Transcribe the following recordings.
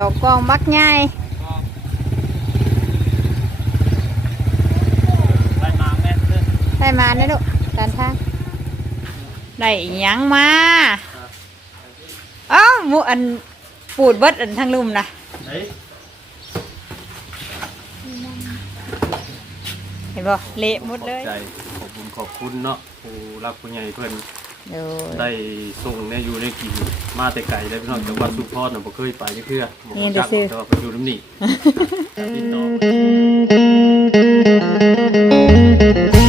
ดอกกองมักง่ายไปมาแม่เด้อได้มาได้ลูกด้านทางได้อิหยังมาเอ้าหมูอันปูดเบิดอันทางลุมนะเฮ้ยเห็นบ่เละหมดเลยขอบใจขอบคุณขอบคุณเนาะผู้รักผู้ใหญ่เพิ่น โอ้ยได้ส่งในอยู่ในกินมาแต่ไกลได้พี่น้องจังหวัดสุพรน่ะบ่เคยไปจักเทื่อบ่รู้จักแต่ว่าเพิ่นอยู่น้ำนี่ติดต่อ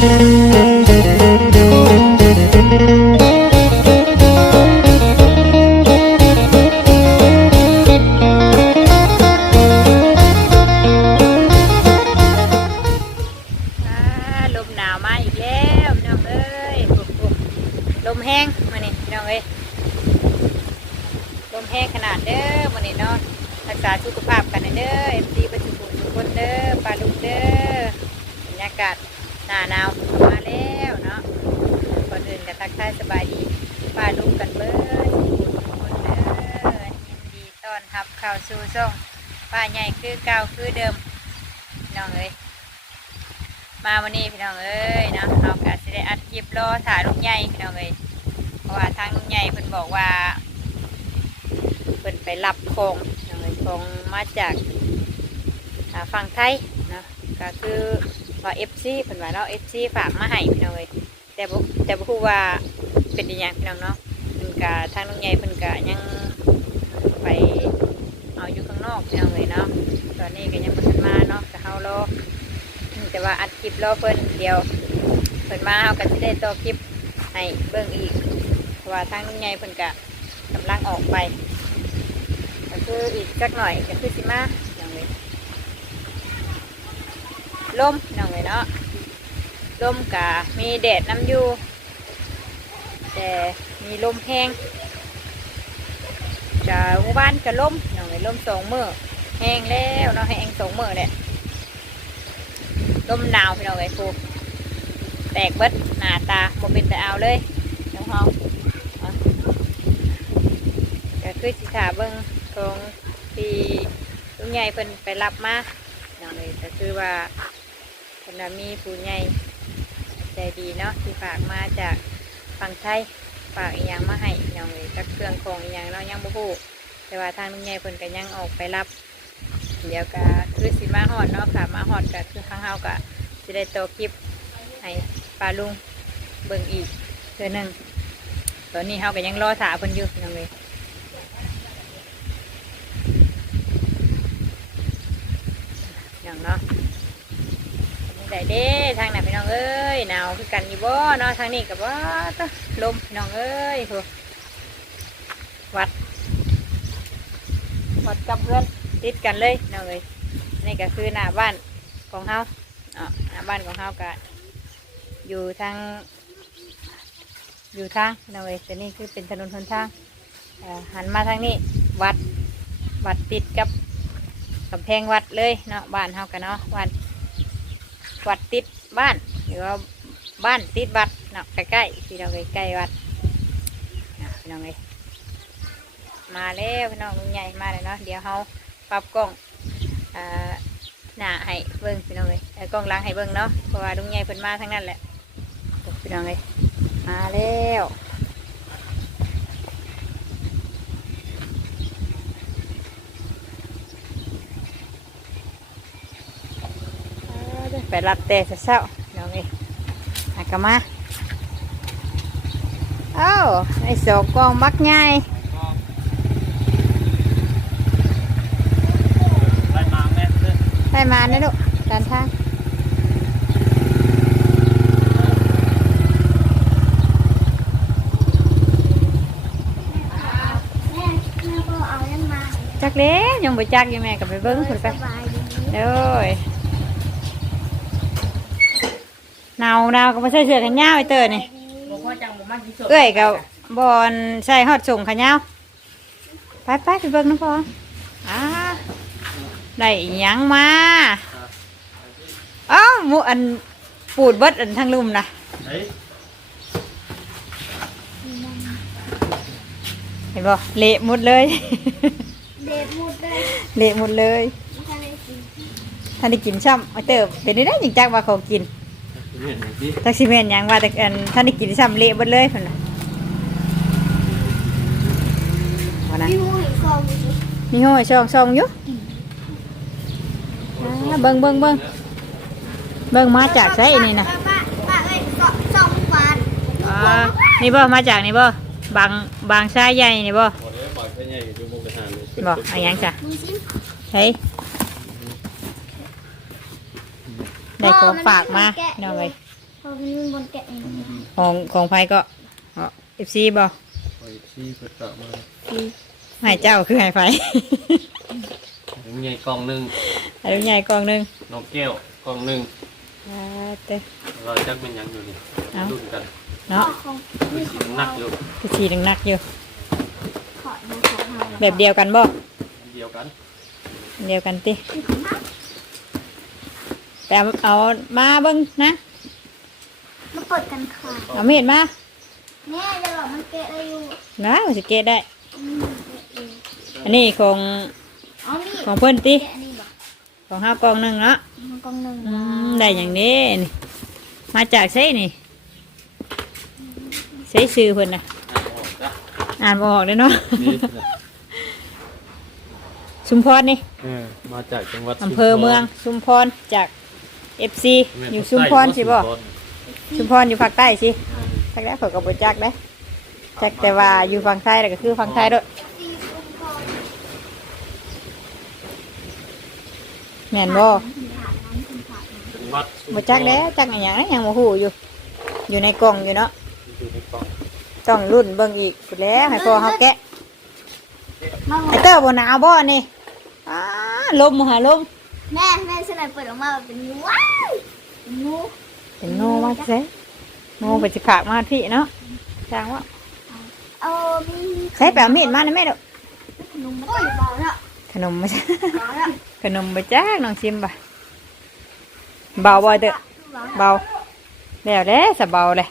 องเอ้ยของมาจากฝั่งไทยเนาะก็คือว่าเอฟซีเพิ่นว่าเนาเอฟซีฝากมาให้พี่น้องเอ้ยแต่บ่แต่บ่ฮู้ว่าเป็นอีหยังพี่น้องเนาะเพิ่นก็ทางลูกใหญ่เพิ่นก็ยังไปเอาอยู่ข้างนอกพี่น้องเอ้ยเนาะตอนนี้ก็ยังบ่ทันมาเนาะก็เฮารอแต่ว่าอัดคลิปรอเพิ่นเดียวเพิ่นมาเอากันที่ได้ต่อคลิปให้เบิ่งอีกว่าทางลุงใหญ่เพิ่นกะกำลังออกไป คืออีกสักหน่อยก็คือสิมาอย่างเลยลมอย่างเลยเนาะลมกะมีแดดน้ำอยู่แต่มีลมแห้งจะหมู่บ้านจะลมอย่างเลยลมสองมือแห้งแล้วเนาะแห้งสองมือแหละลมหนาวพี่น้องไอ้ครูแตกเบิดหน้าตาบ่เป็นแต่เอาเลยน้องเฮาอะก็คือสิถาเบิ่ง ของที่ลุงใหญ่เพิ่นไปรับมาอย่างเลยก็คือว่าเพิ่นมีผู้ใหญ่ใจดีเนาะที่ฝากมาจากฝั่งไทยฝากอีหยังมาให้อย่างเลยจักเครื่องของอีหยังเนาะยังบ่ฮู้แต่ว่าทางลุงใหญ่เพิ่นก็ยังออกไปรับ เดี๋ยวก็คือสิมาฮอดเนาะค่ะมาฮอดก็คือข้างเฮาก็สิได้โตคลิปให้ปลาลุงเบิ่งอีกเทื่อหนึงตอนนี้เฮาก็ยังรอถาเพิ่นอยู่ยังเลย อย่างเนาะนี่ได้เด้ทางไหนพี่น้องเอ้ยหนาวคือกันอยู่บ่เนาะทางนี้ก็บ่ตะลมพี่น้องเอ้ยโหวัดวัดกับเพื่อนติดกันเลยเนาะเลยนี่ก็คือหน้าบ้านของเฮาเนาะหน้าบ้านของเฮาก็อยู่ทางอยู่ทางเนาะเลยแต่นี่คือเป็นถนนหนทางหันมาทางนี้วัดวัดติดกับ กำแพงวัดเลยเนาะบ้านเฮากันเนาะวัดวัดติดบ้านหรือว่าบ้านติดวัดเนาะใกล้ๆที่เราใกล้ๆวัดนาะพี่น้องเลยมาแล้วพี่น้องลุงใหญ่มาเลยเนาะเดี๋ยวเขาปรับกล้องอ่าหน้าให้เบิ้งพี่น้องเลยเอ้ยกล้องล้างให้เบิ้งเนาะเพราะว่าลุงใหญ่เพิ่นมาทั้งนั้นแหละพี่น้องเลยมาแล้วเอาเด้อ ไปรับแต่เช้าๆพี่น้องเลยหากนมาเอ้าไอ้สองกล้องมักง่ายไปมาแม่เด้อได้มานะลูกด้านทางจักเล้ยังบ่จักอยังแม่กับไปเบิ้งคุณไปเด้อย หนาวหนาวก็มาใส่เสื้อกันยาวไอ้เตอนี่บ่พอจังบ่มาที่สุดเอ้ยกับบอนใส่ฮอดส่งกันยาวไปไปไปเบิ้งน้ำพออ่าได้อิหยังมาอ้าวหมูอันปูดเบิดอันทางลุ่มนะเฮ้ยเห็นบ่เละหมดเลย เด็ดหมดเลยเละหมดเลยม่ทันได้กินท่านได้กินช่ำไอเติบเป็นได้ได้จริงจังว่าเขากิน เห็นอย่างที่ทักซิเมนหยังว่าแต่อันท่านได้กินช่ำเละหมดเลยคนน่ะว่านะพี่มูเห็นซองอยู่สิมีห้อยช่องช่องอยู่อ่าเบิ่งเบิ่งเบิ่งเบิ่งมาจากไสนี่นะป้าป้าป้าเอ้ยซองซองฟานอ่านี่บ่มาจากนี่บ่บางบางชายใหญ่นี่บ่บอกเลยบอกแค่ใหญ่กับจุ่มมุกกระทานเลยบ่อันหยังจ้ะมึงสิเฮ้ย ได้ของฝากมาน้องเอ้ยพอมันบนแกะเองของของไผก็เอฟซีบ่ไปที่เปิดกะมาให้เจ้าคือให้ไผถึงใหญ่กล่องหนึ่งอันนี้ใหญ่กล่องหนึงนกแก้วกล่องหนึ่งอ่าเต้เราจักเป็นหยังอยู่นี่เอ้ารุ่นกันเนาะของเป็นสีหนักอยู่คือสีหนักๆอยู่ ขอดูของเราแบบเดียวกันบ่อันเดียวกัน เดียวกันติแต่เอา เอามาเบิ่งนะ มาเปิดกันค่ะ เอามีดมาแม่จะหลอกมันเกะเลยอยู่นะมันสิเกตได้ อืมเอออันนี้ของเอานี่ของเพิ่นติแกะนี่บ่ของห้ากล่องหนึงเนาะมันกล่องหนึ่งอืมได้อย่างนี้นี่มาจากไสนี่ใช้ซื้อเพิ่นน่ะอ่านออกจ้ะอ่านบ่ออกเลยเนาะนี่ชุมพรนี่ เออมาจากจังหวัดอำเภอเมืองชุมพรจาก เอฟซีแม่นอยู่ชุมพรสิบ่ชุมพรชุมพรอยู่ภาคใต้สิภาคใต้เขาก็บ่จักได้จักแต่ว่าอยู่ฝั่งไทยแล้วก็คือฝั่งไทยเด้วยตีซุ้มคอแม่นบ่ผ่านน้ำคุณผ่านน้ำจังหวัดชุมพรบ่จักแล้วจักอหย่างนั้นยังบ่ฮู้อยู่ อยู่ในกล่องอยู่เนาะอยู่ในกล่องต้องรุ่นเบิ่งอีกพู้นแหล้วให้พ่อเฮาแกะมาไอ้เตอร์บ่หนาวบ่นี่อ้าลมหาลม แม่แม่สนายเปิดออกมาแบบเป็นงูว้าวเป็นงูเป็นโนมาใส่โนไปสิฝากมาพี่เนาะจ้างว่าเอามีใช้แปเอามีดมาได้ไหมลูกขนมมาโอ้ยเบาแล้วขนมมาใช่เบาแล้วขนมไปจ้าน้องชิมบ่ะเบาบ่เด้อเบาแล้วเบาแล้วแล้วสะเบาเลย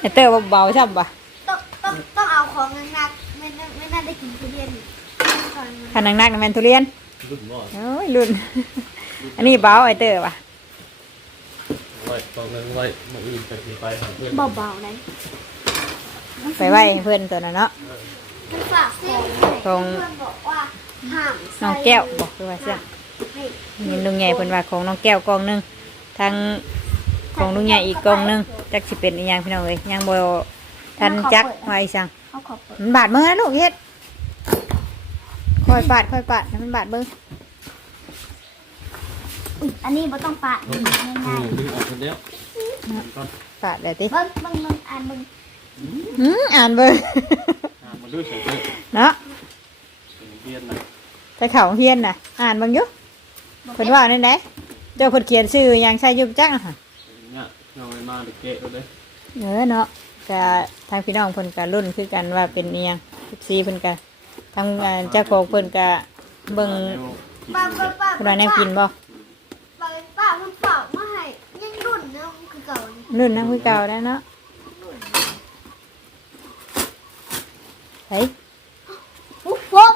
ไอเตอร์ว่าเบาใช่ปะต้องต้องต้องเอาของหนักๆไม่น่าไม่น่าได้กินทุเรียนอีกก่อนมันขนาดนักๆนะแมนทุเรียน รุ่นบ่โอ้ยรุ่น อันนี้เบาไอเตอร์ว่ะไว้กล่องหนึงไว้มื้ออื่นไปสิไปหาเพื่อนเบาๆเลยไปไว้ให้เพื่อนตัวนั้นเนาะมันฝากของของเพื่อนบอกว่าห้ามใส่น้องแก้วบอกคือว่าเสื้อให้มีลุงใหญ่เพิ่นว่าของน้องแก้วกล่องหนึงทางของลุงใหญ่อีกกล่องหนึงจักสิเป็นอีหยังพี่น้องเอ้ยยังบ่ทันจักว่าอีสังเขาขอเปิดมันบาดมือนะลูกเฮ็ด ค่อยปาดค่อยปาดให้มันบาดมืออุ๊ยอันนี้บ่ต้องปะอืง่ายมดึงออกคนเดียวก่อนปาดเลยติๆเบิ่งเบิ่งเบิ่งอ่านเบิ่งหืมอ่านเบิ่งอ่ามาดูเฉยๆเนาะเป็นเพียนนะไปเขาเฮียนน่ะ อ่านเบางอยุเพิ่นว่านั่นไหนเจ้าเพิ่นเขียนชื่อหยังใช่ยุบจังอะค่ะเนี่ยเอาไปมาเด็กเกะก็ได้เออเนาะก็ทางพี่น้องเพิ่นก็รุ่นคือกันว่าเป็นเอียง14เพิ่นก็ ทางอ่าเจ้าของเพิ่นก็เบิ่งป้าป้าป้าเพิ่นว่าแนวกินบ่ป้าป้ามันฝากมาให้ยังรุ่นเนาะคือเก่านี่รุ่นนั้นคือเก่าแล้วเนาะเฮ้ยอุ๊บปุ๊บ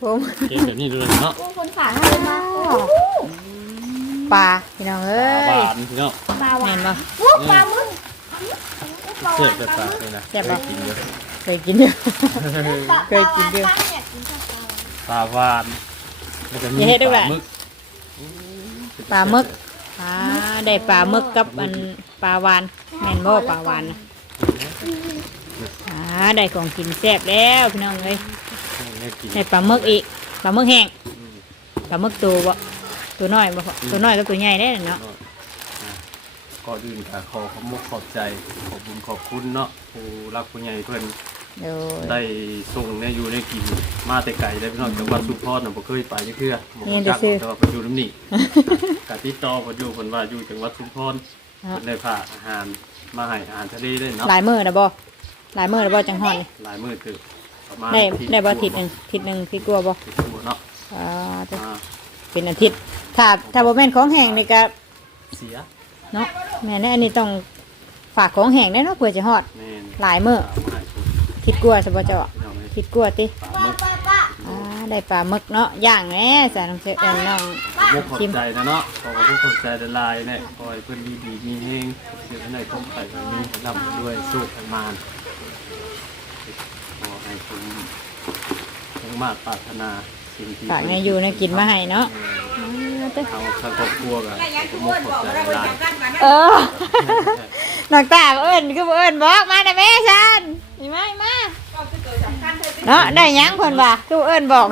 ผม เกะแบบนี้ด้วยเนาะอุ๊บคนฝากให้มาโอ้ปลาพี่น้องเอ้ปลายบานพี่น้องปลาหวาแม่นนบ่อุ๊บปลามึงอุ๊บปลาหเจ็วาบนแบบปลาปามึงเลยนะแซ่บปะเคยกินเยอะ เคยกินอยู่ปลาเคยกินอยู่ปลาหวานอยากกินปลาหวานปลาวานแล้วก็มีอย่าเฮ็ดด้วยแหละ หมึกปลาหมึกอ่าได้ปลาหมึกกับอันปลาวานแม่นบ่ปลาวานน่ะอ่าได้ของกินแซ่บแล้วพี่น้องเอ้ยเนี่ยกินได้ปลาหมึกอีกปลาหมึกแห้งปลาหมึกตัวบ่ตัวน้อยบ่พอตัวน้อยกับตัวใหญ่ได้เนาะ ก่อนอื่นก็ขอขอบมุกขอบใจขอบคุณขอบคุณเนาะผู้รักผู้ใหญ่เพื่อน เดี๋ยวได้ส่งเนี่ยอยู่ในกินมาแต่ไก่ได้พี่น้องจากวัดสุพรน่ะบ่เคยไปจักเทื่อบ่จักแต่ว่าเพิ่นอยู่น้ำนี่กะติดต่อเพิ่นอยู่เพิ่นว่าอยู่จังหวัดสุพรเพิ่นได้พาอาหารมาให้อาหารทะเลได้เนาะหลายมื้อนะบ่หลายมื้อนะบ่จังฮอดนี่หลายมื้อคือประมาณได้ทิศได้บ่อาทิศหนึงอาทิศหนึงพี่กลัวบ่ทิศกว่าเนาะอ่าแต่อ่าเป็นอาทิตย์ ถ้าถ้าบ่แม่นของแห้งนี่ก็เสียเนาะแม่นแน่อันนี้ต้องฝากของแห้งได้เนาะเพื่อจะฮอดแม่นหลายมื้อปลามาให้ คุณคิดกลัวซะบ่เจ้าพี่น้องเอ้ยคิดกลัวติปลาหมึกป้าป้าอได้ปลาหมึกเนาะย่างแหน่สาน้องเชอเอ็นน้องมุกขอบใจนะเนาะขอมุกขอบใจละลายเนี่ยคอยเพื่อนดีดีมีเฮงเสียในต้มไข่แบบนี้นำด้วยสู้กันมานขอให้คุณทั้งมากปรารถนาสิ่งที่ฝากในอยู่ในกินมาให้เนาะอ่าเด้อเอาทางครอบครัวกันมุกขอบใจละลายเออน้องตาเอิ้นคือบ่เอิ้นบอกมาได้แม่ฉันนี่มานี่มา เนาะได้หยังเพิ่นว่าคือบ่เอิ้นบอก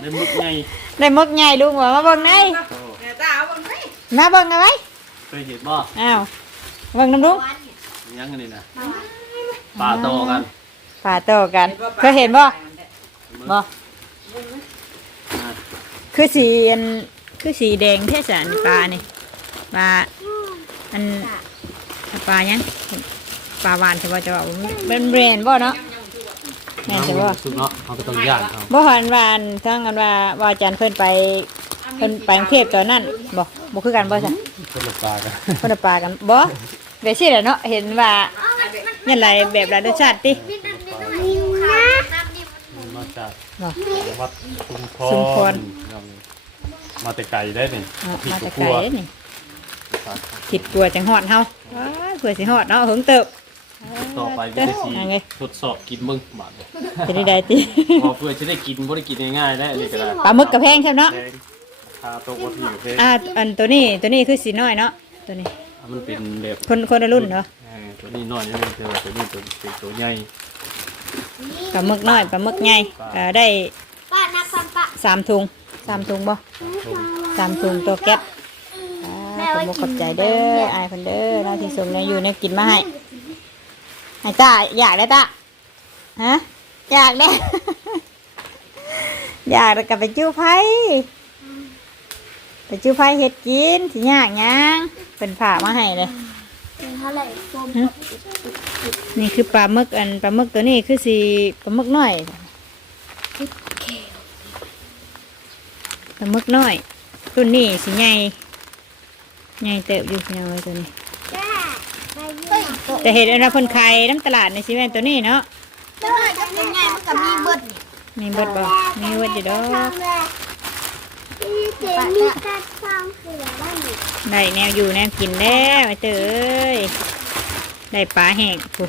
ได้มุกไงได้หมึกใหญ่ลุงบอกมาเบิ่งในโอ้มาเบิ่งเอาไว้เคยเห็นบ่อ้าวเบิ่งน้ำลุงยังอันนี้นะปลาโตกันป่าโตกันเคยเห็นบ่บ่อ่าคือสีอันคือสีแดงแท้สารปลานี่ปลาอันปลาหยังปลาหวานใช่บ่จะว่าเป็นแบรนด์บ่เนาะ แม่นใช่บ่สุดเนาะเขาก็ต้องย่างเขาบ่หันวาอันทั้งกันว่าว่าอาจารย์เพิ่นไปเพิ่นไปกรุงเทพตอนนั้นบ่บ่คือกันบ่จ้ะคนละปลากันเพิ่นเอาปลากันบ่เดี๋ยวสิแหละเนาะเห็นว่าเนี่ยหลายแบบหลายรสชาติตินิดนึงนิดนึงค่ะน้ำดิบมาจากบ่ วัดชุมพชุมพร มาแต่ไก่ได้นี่เอาผิดมาแต่กลัไกลวเด้นี่คิดกลัวจังฮอดเฮาว้ายเผื่อสิฮอดเนาะหึงเติบ ต่อไปวิเด้อธีเอาไง ทดสอบกินมึงบาดเลยจะได้ได้ติพอเพื่อจะได้กินบ่ได้กินง่ายๆได้นี่ก็ได้ปลาหมึกกับแพงใช่เนาะแพงคาโตกว่าที่อยู่เพชรอ่าอันตัวนี้ตัวนี้คือสีน้อยเนาะตัวนี้มันเป็นแบบคนคนละรุ่นเนาะเออตัวนี้น้อยนี่เป็นตัวนี้ตัวเป็นตัวใหญ่ปลาหมึกน้อยปลาหมึกใหญ่เอ่อได้ป้านักฟันปะสามถุงสามถุงบ่สามถุงตัวแก๊สอ่าขอบคุณขอบใจเด้ออายคนเด้อเราที่ส่งเนี่ยอยู่เนี่ยกินมาให้ ให้ตาอยากได้ตาฮะอยากได้ อยากแล้วก็ไปจิ้วไผ่ไปจิ้วไผ่เฮ็ดกินสิยากหยังเป็นผ่ามาให้เลยเป็นเท่าไหร่ส้มนี่คือปลาหมึกอันปลาหมึกตัวนี้คือสีปลาหมึกน้อยปลาหมึกน้อยตัวนี้สีใหญ่ใหญ่เติบอยู่พี่น้องเอ้ยตัวนี้แก่ไปเฮ้ย แต่เห็นอันนั้นเพิ่นขายน้ำตลาดในซีเวนตัวนี้เนาะเจ้าหน่อยจะเป็นไงมันกับมีเบิดเนี่ยมีเบิดบ่มีเบิดอยู่ดอกมีเสียงมีการฟังเสือบ้างนี่ได้แนวอยู่แนวกินแล้วไอ้เตอเอ้ยได้ปลาแห้งพู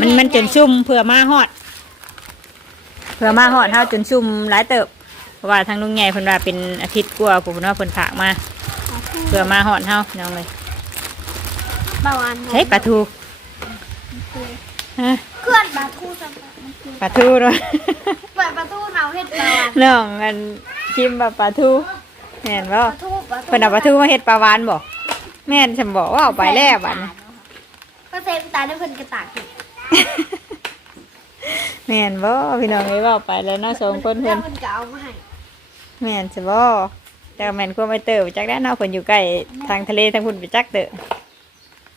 มันมันจนซุ่มเพื่อมาฮอดเพื่อมาฮอดเฮาจนซุ่มหลายเติบเพราะว่าทางลุงใหญ่เพิ่นว่าเป็นอาทิตย์กว่าผมว่าเพิ่นฝากมาเพื่อมาฮอดเฮาน้องเลย บาวานใช้ปลาทูฮะเคลื่อนปลาทูสัมปลาทูเนาะเปิดประตูเนาเฮ็ดปลาวานน้องอันคิมแบบปลาทูแม่นบ่ปลาทูปลาทูเพิ่นเอาปลาทูมาเฮ็ดปลาวานบ่แม่นฉันบอกว่าเอาไปแล้วบัดนี้ก็เซฟตาด้วยเพิ่นกระตากอีกแม่นบ่พี่น้องเอ้ยเว่าไปแล้วเนาะสองคนเพิ่นเพิ่นก็เอามาให้แม่นสิบ่แต่ว่าแม่นควรไปเติบจักได้เนาะเพิ่นอยู่ใกล้ทางทะเลทางพุ่นไปจักเด้อ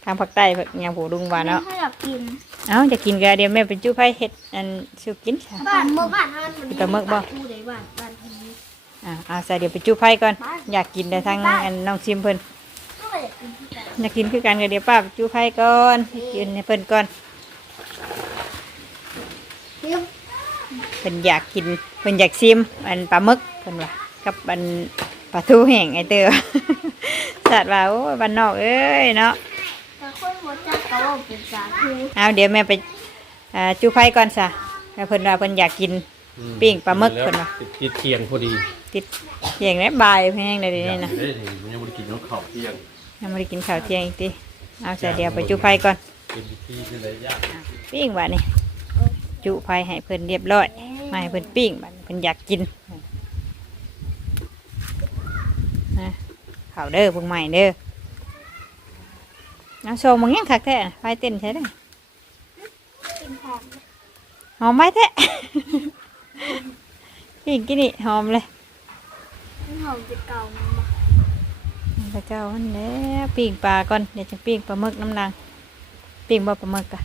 ทางภาคใต้เพิ่นยังผู้ดุงว่าเนาะถ้าอยากกินเอ้าจะกินก็เดี๋ยวแม่ไปจู้ไผเฮ็ดอันสิกินค่ะ บ้านเมื่อบ้านท่านมันปลาหมึกบ่ทูได้บ้านบ้านที่นี้อ่าเอาใส่เดี๋ยวไปจู้ไผก่อน อยากกินแต่ทางอันน้องซิมเพิ่น ก็อยากกินที่ไหนอยากกินคือกันก็เดี๋ยวป้าไปจู้ไผก่อนกินให้เพิ่นก่อนเดี๋ยวเพิ่นอยากกินเพิ่นอยากซิมอันปลาหมึกเพิ่นว่ากับอันปลาทูแห้งไอเตอ สัตว์ว่าโอ้ยบ้านนอกเอ้ยเนาะแต่ คนหัวจักเขาว่าเป็นสาคูเอาเดี๋ยวแม่ไปอ่าจูไฟก่อนซะแล้วเพิ่นว่าเพิ่นอยากกิน ปิ้งปลาหมึกเพิ่นว่ะ ติดเทียงพอดีติดเที่ยงแล้วบ่ายเพิ่นยังได้นี่นะได้นี่มันยังบ่ได้กินนกเขาเที่ยงยังไม่ได้กินข้าวเที่ยงอีกติเอาซะเดี๋ยวไปจูไฟก่อนเป็นพิธีที่ไรยากปิ้งบัดนี้จุไฟให้เพิ่นเรียบร้อยมาให้เพิ่นปิ้งบัดนี้เพิ่นอยากกินนะข้าวเด้อพวกใหม่เด้อ เอาโชว์มึงยังคักแท้น่ะไฟเต้นใช่ได้อกินแพงหอมไหมแท้ปิ้งกินนี่หอมเลยมันหอมจะเก่ามันบ่พระเจ้าอันนี้ปิ้งปลาก่อนเดี๋ยวจะปิ้งปลาหมึกน้ำนางปิ้งบ่ปลาหมึกอะ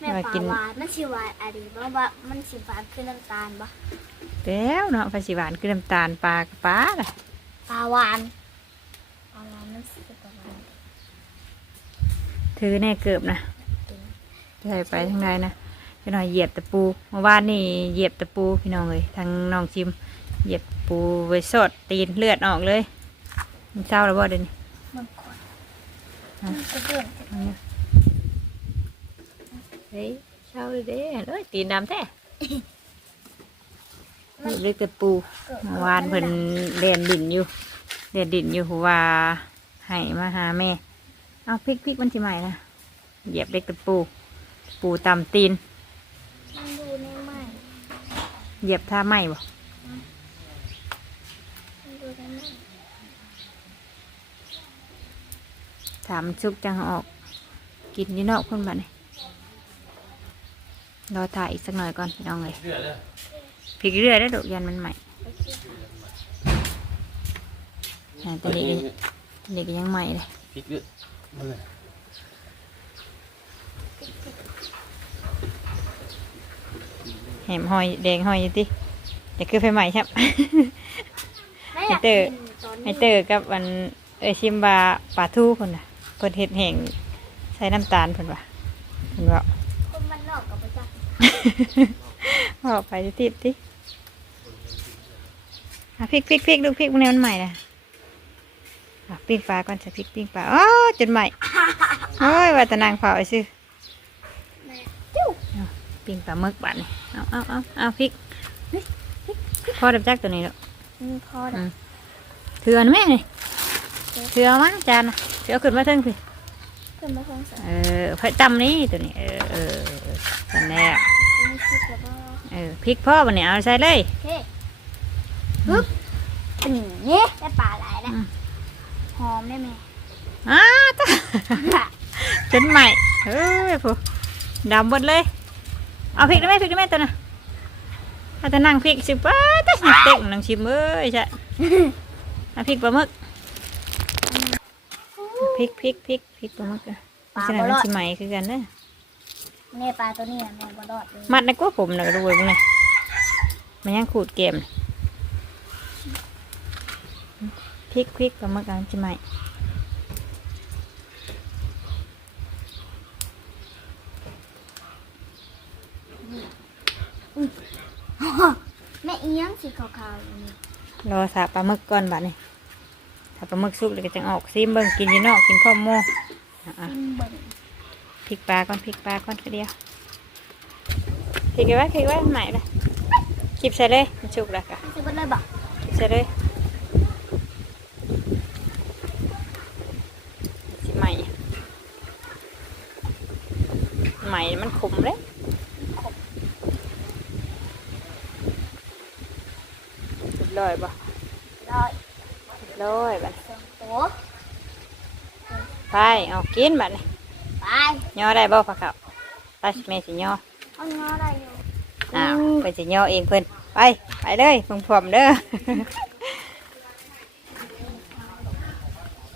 แม่ปว่ากิลานหวานมันสิหวานอะไรบ่ว่ามันสิหวานคือน้ำตาลบ่แล้วเนาะภาษีหวานคือน้ำตาลปลากับปลาล่ะปลาหวานปลาหวานมันสิประมาณ ถือแน่เกือบนะใส่ไปทางใดนะไปพี่น้องเหยียบตะปูเมื่อวานนี่เหยียบตะปูพี่น้องเลยทางน้องชิมเหยียบปูไว้สดตีนเลือดออกเลยมันเศร้าแล้วบ่เดี๋ยวนี้มันขวดมันกระเดื่องเฮ้ยเศร้าเลยเด้เลยตีนดำแท้เหยียบเล็กตะปูเมื่อวานเพิ่นเรียนดินอยู่เรียนดินอยู่เพราะว่าให้มาหาแม่ เอาพริกพริกมันสิใหม่นะเหยียบเล็กตะปู ปูตำตีน มันดูในไม้เหยียบท่าไหมบ่มันดูในไม้ถามชุกจังออก กินยี่นอกคนบ้านนี่รอถ่ายอีกสักหน่อยก่อนพี่น้องเลยพริกเรือได้ดอกยันมันใหม่แตอนนี้ตอนนี้ก็ยังใหม่เลยพริกเยอ เลยแหมหอยแดงหอยอยู่ติอย่าคือไฟใหม่ครับไม่อยากไอ้เตอร์กินตอนไอนี้เตอร์กับวันเอยชิมบาปลาทูคนน่ะเพิ่นเห็ดแห้งใส่น้ำตาลเพิ่นว่าเพิ่นว่าคนมันนอกกับประจักษ์บอกไปติดติอะพริกพริกพริกดูพริกมันเนี่ยมันใหม่นะอะ ปิ้งปลาก่อนจะพริกปิ้งปลาอ๋อจนใหม่โอ้ยว่าแตะนางเผาไอ้ซื้อแม่จิ้วปิ้งปลาหมึกบาดนี่เอาเอาเอาเอาพริกนี่พริกพอเดับจักตัวนี้แล้วอืมพออืแล้วมเถื่อนแม่นี่เถื่อมาจานนะเถื่อขึ้นมาเทิงสิขึ้นมาฟังเสียงเออไฟจำนี่ตัวนี้ เออเออเออกันแน่มีคลิปแล้วก็เออพริกพ่อวันนี้เอาใส่เลยโอเคปึ๊บเป็นอย่างนี้ได้ปลาหลายแล้วอืม หอมได้ไหมอ้าตาจนใหม่เฮ้ยผู้ดำหมดเลย เอาพริกได้ไหมพริกได้ไหมตัวน่ะเอาแต่นั่งพริกสิป้าแต่สิเต็งนังชิมเอ้ยใช่เอาพริกปลาหมึกพริกพริกพริกพริกปลาหมึกอะปลาฉะนั้นบอมันลอดสิใหม่คือกันเด้อเนี่ยปลาตัวนี้น่ะแม่บอลอดเลยมัดในกว่าผมนะดูไว้บุ้งเนี่ยมันยังขูดเกมน่ะ พริกพริกปลาหมึกกันสิใหม่แม่เอียงสีขาวๆอย่างนี้รอสาปลาหมึกก่อนบัดนี้ถ้าปลาหมึกสุกเลยก็จะออกซิมเบิ่งกินอยี่นอกกินพ่อโมอะกินเบิ่งพริกปลาก่อนพริกปลาก่อนคือเดียวพริกไว้พริกไว้ใหม่เลยคลิปใส่เลยมันสุกแล้วกะสิบเลยบอกคลิปใส่เลยสิใหม่ ใหม่มันขมเลยเรียบร้อยบ่รอยเรียบร้อยบัดนี้สองตัวไปเอากินบัดนี้ไปย่อได้บ่ปลาเขาตัชเมสิย่อเอาเงาอะไรอยู่อ้าวเพิ่นสิย่อเองเพิ่นไปไปเลยเพิ่งพร้อมเด้อ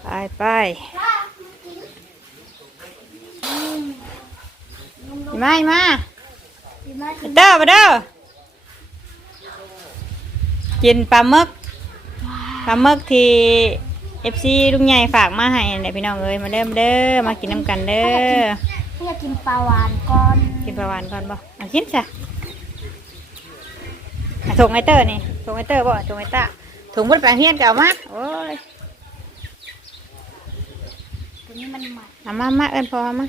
ไปไป มามาดีมากเด้อมาเด้อกินปลาหมึกปลาหมึกที่เอฟซีลุงใหญ่ฝากมาให้เนี่ยพี่น้องเอ้ยมาเด้อมาเด้อมากินน้ำกันเด้อพี่อยากกินปลาหวานก่อน กินปลาหวานก่อนบ่เอากินจ้ะอะส่งไอเตอร์นี่ส่งไอเตอร์บ่ส่งไอตาถุงบดแปลงเฮียนเก่ามาโอ้ยตัวนี้มันใหม่เอามามาเอิ้นพอมา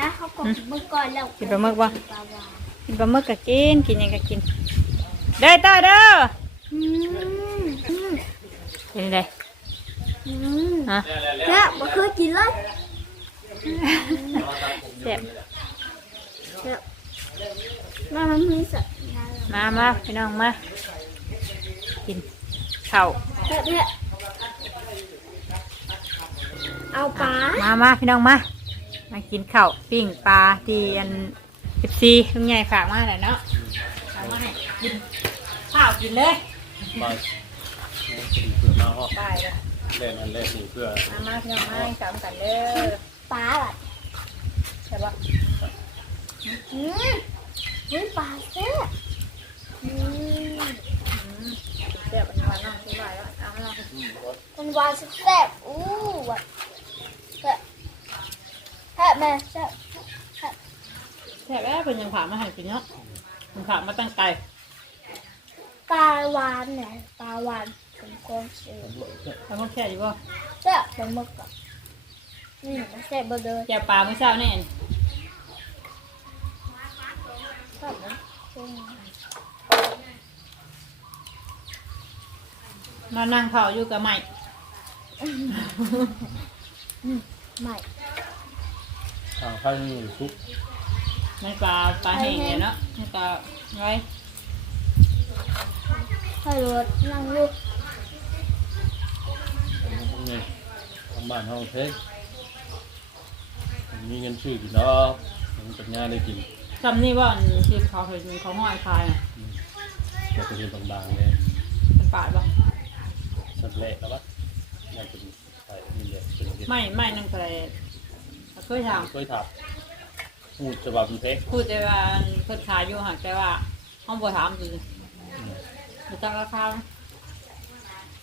นะเขากดมือก่อนแล้วกินปลาหมึกบ่ปลาหวานกินปลาหมึกก็กินกินหยังก็กินเด้อเตอร์เด้ออืมอืมเป็นไงอืมฮะเนี่ยบ่เคยกินเลยเจ็บเนี่ยแม่มันมีสัตว์นะมามาพี่น้องมากินข้าวแบบเนี้ยเอาปลามามาพี่น้องมา มากินข้าวปิ้งปลาทีอันสิบซีลุงใหญ่ฝากมาแหละเนาะฝากมาให้กินข้าวกินเลยมาเพื่อมาฮอดได้เลยเล่นอันแรกนี่เพื่อมามาพี่น้องมาให้สามกันเด้อปลาแบบใช่ปะอืมอุ้ยปลาแซ่บอืมเดี๋ยววันนี้วันน้องที่ไหวแล้วเอาให้เรามันวานแซ่บอู้หวา นแซ่แซ่แม่แซ่บแซ่บช่เป็นยังผ่ามาให้กินเนาะมันผ่ามาตั้งไกลปลาหวานเนี่ยปลาหวานผมก็ซื้อแล้วมันแค่อยู่บ่แซ่บปลาหมึกอะนี่มันแซ่บเบอร์เดินแกวปลาเมื่อเช้าแน่ชอบนะมนอนนั่งเผาอยู่กับใหม่ไม่ ทางข้างนี้ซุปไม่ปลาปลาแห้งเนี่ยเนาะนี่ก็ไว้ให้รถนั่งลูกนี่ทำบ้านห้องเพชรมีเงินชื่ออยู่เนาะมันกับงานได้กินจำนี่ว่าอันที่เขาเคยมีเขาห้อยคายอะแต่ก็เห็นบางๆเลยเป็นปาดบ่สัตว์เละแล้ววะน่าจะเป็นใส่นี่เลยเป็นเห็ดไม่ไม่นั่งทะ เลเคยถามเคยถับพูดฉบับเป็นเพชรพูดแต่ว่าเพิ่นขายอยู่หักแต่ว่าห้องบัวถามจริงมันจะราคา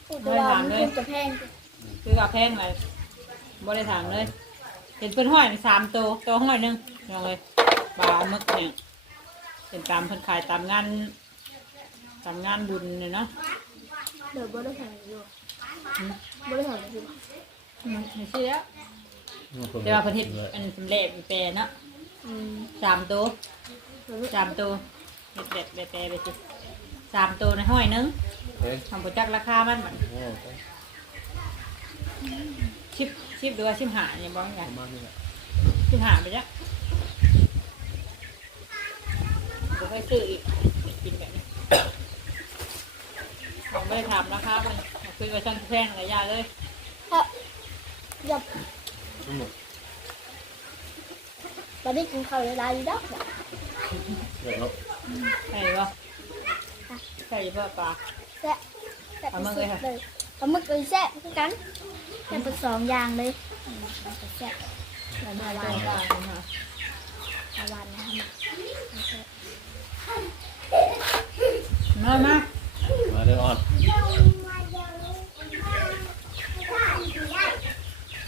พูดแต่ว่ามันคงจะแพงคือกับแพงเลยบ่ได้ถามเลยเห็นเพิ่นห้อยมีสามตัวตัวห้อยหนึงยังเลยปลาหมึกเนี่ยเป็นตามเพิ่นขายตามงานตามงานบุญเนี่ยเนาะเดี๋ยวบ่ได้แพงอยู่บ่ได้แพงอยู่มันไม่ใช่แล้ว แต่ว่าเพิ่นเฮ็ดอันสำเร็จเป็นแปรเนาะอืมสามตัวเดี๋ยวสามตัวเฮ็ดแบบแบบแปรไปสิสามตัวในห้อยหนึงเฮ้ยทำบ่จักราคามันบัดโอ้โหชิบชิบหรือว่าชิบหาเนี่ยบอกไงประมาณนี้แหละชิบหาไปจ้ะเดี๋ยวค่อยซื้ออีกกินแบบนี้ผมไม่ได้ทำนะคะมันคุยกับช่างแพงหลายอยางเลย ถ้าอย่า ทั้งหมดตอนนี้กินข้าวเวลาอยู่ดอกเนี่ยเดี๋ยวเนาะใช่ปะใช่ปะปลาแซ่บแซ่บปลาหมึกเลยค่ะเลยปลาหมึกเลยแซ่บคือกันแซ่บเป็นสองอย่างเลยอืมแซ่บแล้วมาปวาลานปลามาวันนะครับน้อยมากมาเด้ออ่อน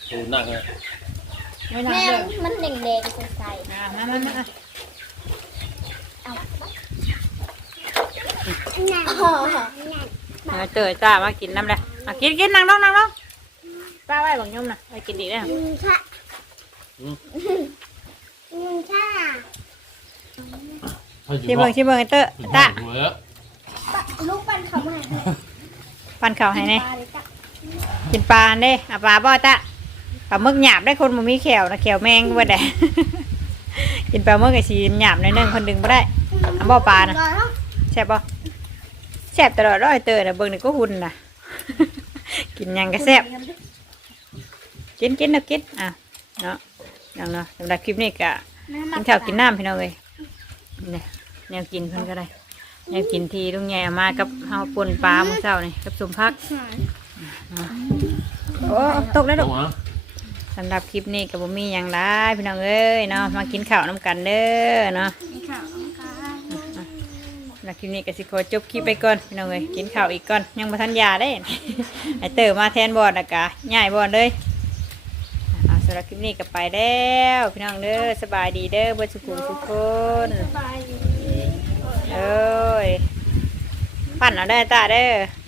ตูหนักเลย ไม่แม่ทำเลยมันแดงๆใสอ่านั่นนั่นนั่นๆเอาเออเตยจ้ามากินน้ำเลยอะกินกินนั่งลงนั่งลงป้าไว้บังยมนะไปกินดีนะอืมค่ะอืมอืมค่ะชิมเบิ่งชิมเบิ่งไอ้เตอตาหัวแล้วปะลูกปั้นเขามาให้ปันเข่าวให้แน่ปลาเลยจ้ะกินปลาเด้อะปลาบ่ตะ ปลาหมึกหยาบได้คนบ่มีแขวนะแขวแมงบ่ได้กินปลาหมึกไอ้สีหยาบหน่อยหนึงคนดึงบ่ได้อะบ่ปลานะก่อนเนาะแซ่บบ่แซ่บตลอดร้อยเตอน่ะเบิ่งนี่ก็หุ่นน่ะกินหยังก็แซ่บกินกินเนาะกินอะเนาะอย่างเนาะสำหรับคลิปนี้ก็กินข้าวกินน้ำพี่น้องเอ้ยนี่แนวกินเพิ่นก็ได้แนวกินที่ลุงใหญ่เอามากับเฮาป่นปลามื้อเช้านี่กับสมพักโอ้ตกแล้วตลูรกงนะ สำหรับคลิปนี้ก็บ่มีอย่างไรพี่น้องเอ้ยเนาะมากินข้าวน้ำกันเด้อเนาะนี่ค่ะน้องค่ะสำหรับคลิปนี้ก็สิขอจบคลิปไปก่อนพี่น้องเอ้ยกินข้าวอีกก่อนยังบ่ทันยาได้ ไอเตอร์มาแทนบอดนะกะง่ายบอดเลยอ่าสำหรับคลิปนี้ก็ไปแล้วพี่น้องเด้อสบายดีเด้อเบ่สุขุมทุกคนสบายดีเอ้ยปั่นเอาได้อตาเด้อ